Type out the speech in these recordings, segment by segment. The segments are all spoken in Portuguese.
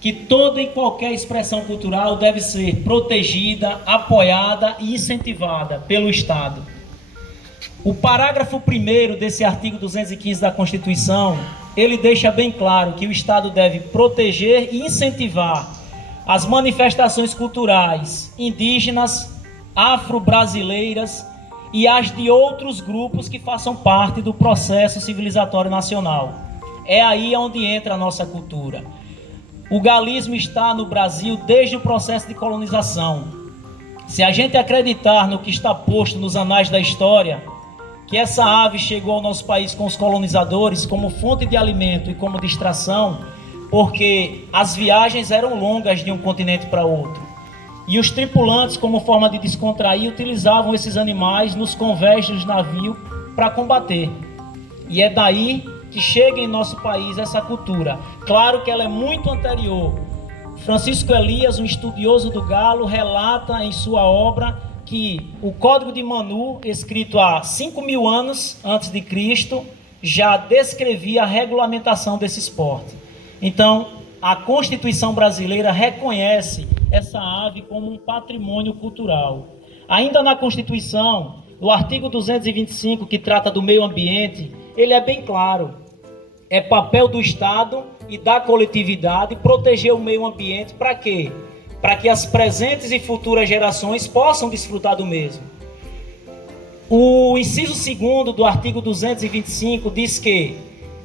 que toda e qualquer expressão cultural deve ser protegida, apoiada e incentivada pelo Estado. O parágrafo 1º desse artigo 215 da Constituição, ele deixa bem claro que o Estado deve proteger e incentivar as manifestações culturais indígenas, afro-brasileiras e as de outros grupos que façam parte do processo civilizatório nacional. É aí onde entra a nossa cultura. O galismo está no Brasil desde o processo de colonização. Se a gente acreditar no que está posto nos anais da história, que essa ave chegou ao nosso país com os colonizadores como fonte de alimento e como distração, porque as viagens eram longas de um continente para outro. E os tripulantes, como forma de descontrair, utilizavam esses animais nos convés dos navios para combater. E é daí que chega em nosso país essa cultura. Claro que ela é muito anterior. Francisco Elias, um estudioso do galo, relata em sua obra que o Código de Manu, escrito há 5.000 anos antes de Cristo, já descrevia a regulamentação desse esporte. Então, a Constituição brasileira reconhece essa ave como um patrimônio cultural. Ainda na Constituição, no artigo 225, que trata do meio ambiente, ele é bem claro. É papel do Estado e da coletividade proteger o meio ambiente para quê? Para que as presentes e futuras gerações possam desfrutar do mesmo. O inciso 2º do artigo 225 diz que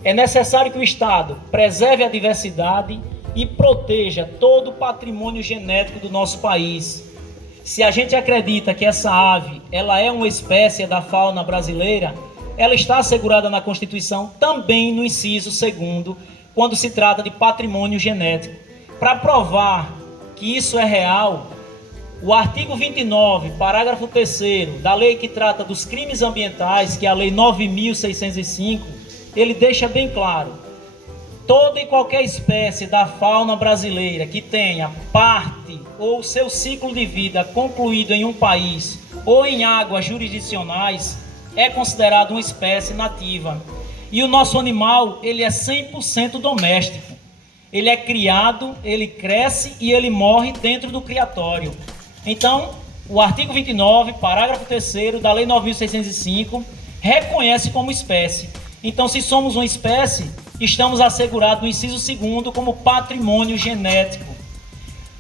é necessário que o Estado preserve a diversidade e proteja todo o patrimônio genético do nosso país. Se a gente acredita que essa ave ela é uma espécie da fauna brasileira, ela está assegurada na Constituição também no inciso 2º, quando se trata de patrimônio genético. Para provar que isso é real, o artigo 29, parágrafo 3º da lei que trata dos crimes ambientais, que é a lei 9.605, ele deixa bem claro: toda e qualquer espécie da fauna brasileira que tenha parte ou seu ciclo de vida concluído em um país ou em águas jurisdicionais é considerado uma espécie nativa. E o nosso animal, ele é 100% doméstico. Ele é criado, ele cresce e ele morre dentro do criatório. Então, o artigo 29, parágrafo 3º da lei 9.605, reconhece como espécie. Então, se somos uma espécie, estamos assegurados no inciso 2º como patrimônio genético.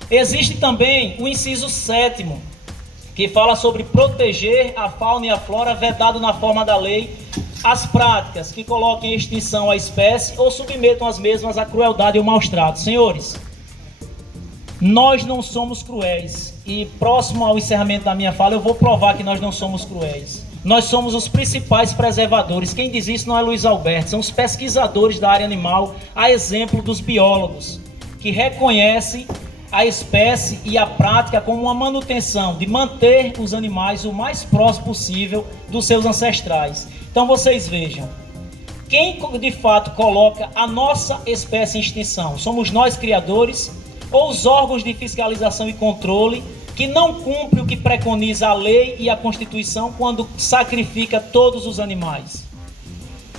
Existe também o inciso 7º, que fala sobre proteger a fauna e a flora, vedado na forma da lei as práticas que coloquem em extinção a espécie ou submetam as mesmas à crueldade ou maus tratos. Senhores, nós não somos cruéis, e próximo ao encerramento da minha fala eu vou provar que nós não somos cruéis. Nós somos os principais preservadores. Quem diz isso não é Luiz Alberto, são os pesquisadores da área animal, a exemplo dos biólogos, que reconhecem a espécie e a prática como uma manutenção de manter os animais o mais próximo possível dos seus ancestrais. Então vocês vejam, quem de fato coloca a nossa espécie em extinção? Somos nós criadores ou os órgãos de fiscalização e controle que não cumprem o que preconiza a lei e a Constituição quando sacrifica todos os animais?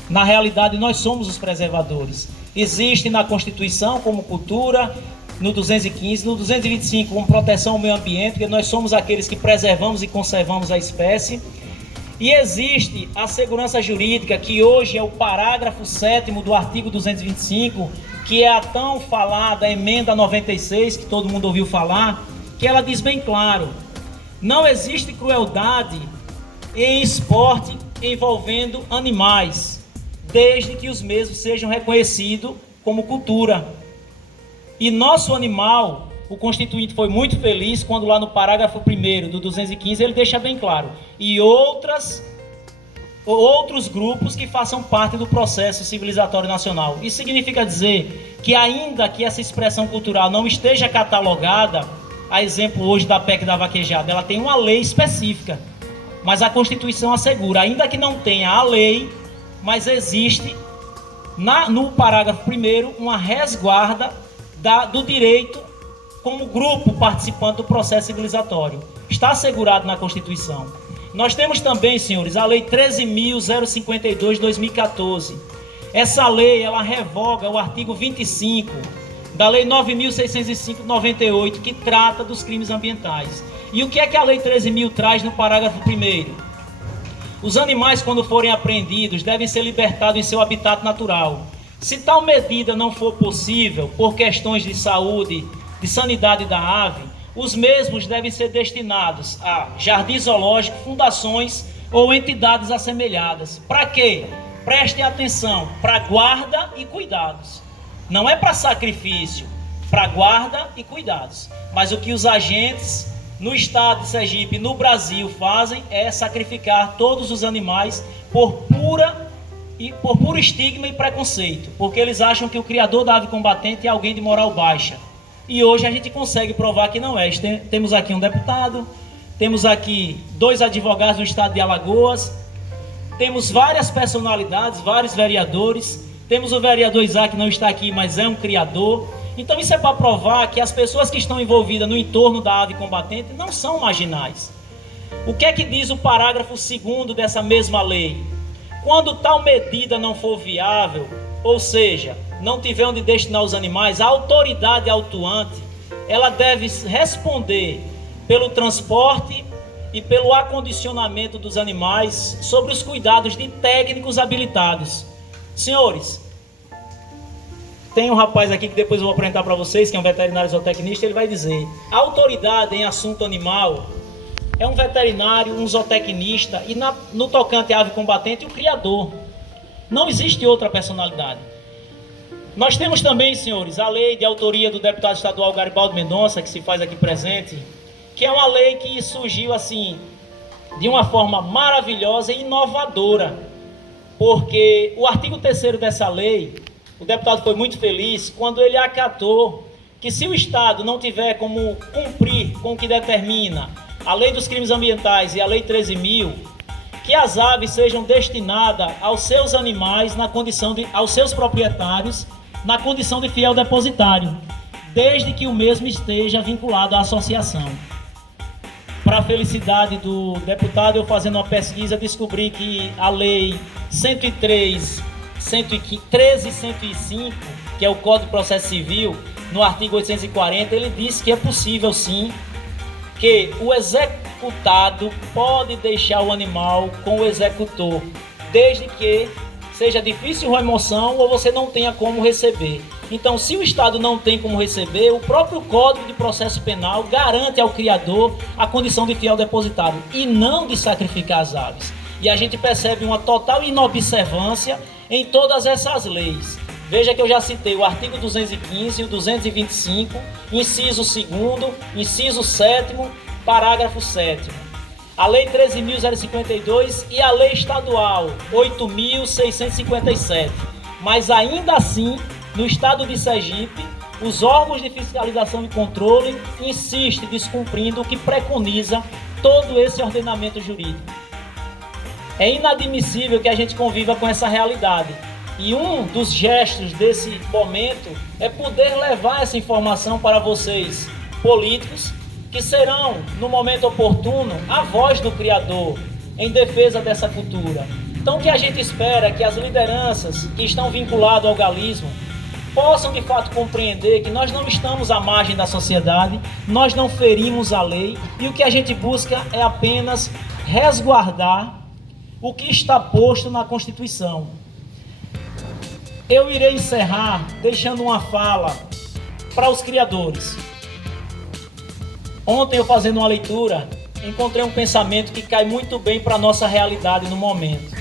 Na realidade, nós somos os preservadores. Existe na Constituição como cultura, no 215, no 225 como proteção ao meio ambiente, porque nós somos aqueles que preservamos e conservamos a espécie. E existe a segurança jurídica, que hoje é o parágrafo 7º do artigo 225, que é a tão falada emenda 96, que todo mundo ouviu falar, que ela diz bem claro: não existe crueldade em esporte envolvendo animais, desde que os mesmos sejam reconhecidos como cultura. E nosso animal, o Constituinte foi muito feliz quando lá no parágrafo 1º do 215 ele deixa bem claro: e outros grupos que façam parte do processo civilizatório nacional. Isso significa dizer que ainda que essa expressão cultural não esteja catalogada, a exemplo hoje da PEC da vaquejada, ela tem uma lei específica, mas a Constituição assegura, ainda que não tenha a lei, mas existe no parágrafo 1º uma resguarda do direito como grupo participante do processo civilizatório. Está assegurado na Constituição. Nós temos também, senhores, a Lei 13.052 de 2014. Essa lei, ela revoga o artigo 25 da Lei 9.605/98, que trata dos crimes ambientais. E o que é que a Lei 13.000 traz no parágrafo 1º? Os animais, quando forem apreendidos, devem ser libertados em seu habitat natural. Se tal medida não for possível, por questões de saúde, de sanidade da ave, os mesmos devem ser destinados a jardim zoológico, fundações ou entidades assemelhadas. Para quê? Prestem atenção, para guarda e cuidados. Não é para sacrifício, para guarda e cuidados. Mas o que os agentes no estado de Sergipe, no Brasil, fazem é sacrificar todos os animais por puro estigma e preconceito, porque eles acham que o criador da ave combatente é alguém de moral baixa. E hoje a gente consegue provar que não é. Temos aqui um deputado, temos aqui 2 advogados do estado de Alagoas, temos várias personalidades, vários vereadores, temos o vereador Isaac, que não está aqui, mas é um criador. Então isso é para provar que as pessoas que estão envolvidas no entorno da ave combatente não são marginais. O que é que diz o parágrafo 2º dessa mesma lei? Quando tal medida não for viável, ou seja, não tiver onde destinar os animais, a autoridade autuante, ela deve responder pelo transporte e pelo acondicionamento dos animais sobre os cuidados de técnicos habilitados. Senhores, tem um rapaz aqui que depois eu vou apresentar para vocês, que é um veterinário zootecnista, ele vai dizer: a autoridade em assunto animal é um veterinário, um zootecnista e no tocante à ave combatente, o criador. Não existe outra personalidade. Nós temos também, senhores, a lei de autoria do deputado estadual Garibaldo Mendonça, que se faz aqui presente, que é uma lei que surgiu assim, de uma forma maravilhosa e inovadora, porque o artigo 3º dessa lei, o deputado foi muito feliz quando ele acatou que se o Estado não tiver como cumprir com o que determina a lei dos crimes ambientais e a lei 13.000, que as aves sejam destinadas aos seus animais aos seus proprietários, na condição de fiel depositário, desde que o mesmo esteja vinculado à associação. Para a felicidade do deputado, eu fazendo uma pesquisa, descobri que a lei 103, 113 e 105, que é o Código de Processo Civil, no artigo 840, ele diz que é possível sim, que o executado pode deixar o animal com o executor, desde que seja difícil remoção ou você não tenha como receber. Então, se o Estado não tem como receber, o próprio Código de Processo Penal garante ao criador a condição de fiel depositário e não de sacrificar as aves. E a gente percebe uma total inobservância em todas essas leis. Veja que eu já citei o artigo 215 e o 225, inciso 2º, inciso 7º, parágrafo 7º. A Lei 13.052 e a Lei Estadual 8.657. Mas ainda assim, no estado de Sergipe, os órgãos de fiscalização e controle insistem descumprindo o que preconiza todo esse ordenamento jurídico. É inadmissível que a gente conviva com essa realidade. E um dos gestos desse momento é poder levar essa informação para vocês, políticos, que serão, no momento oportuno, a voz do criador em defesa dessa cultura. Então, o que a gente espera é que as lideranças que estão vinculadas ao galismo possam, de fato, compreender que nós não estamos à margem da sociedade, nós não ferimos a lei, e o que a gente busca é apenas resguardar o que está posto na Constituição. Eu irei encerrar deixando uma fala para os criadores. Ontem, eu fazendo uma leitura, encontrei um pensamento que cai muito bem para a nossa realidade no momento.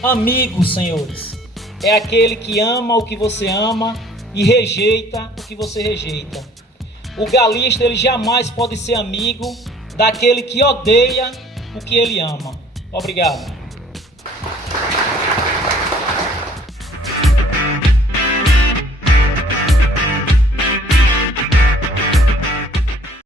Amigo, senhores, é aquele que ama o que você ama e rejeita o que você rejeita. O galista, ele jamais pode ser amigo daquele que odeia o que ele ama. Obrigado.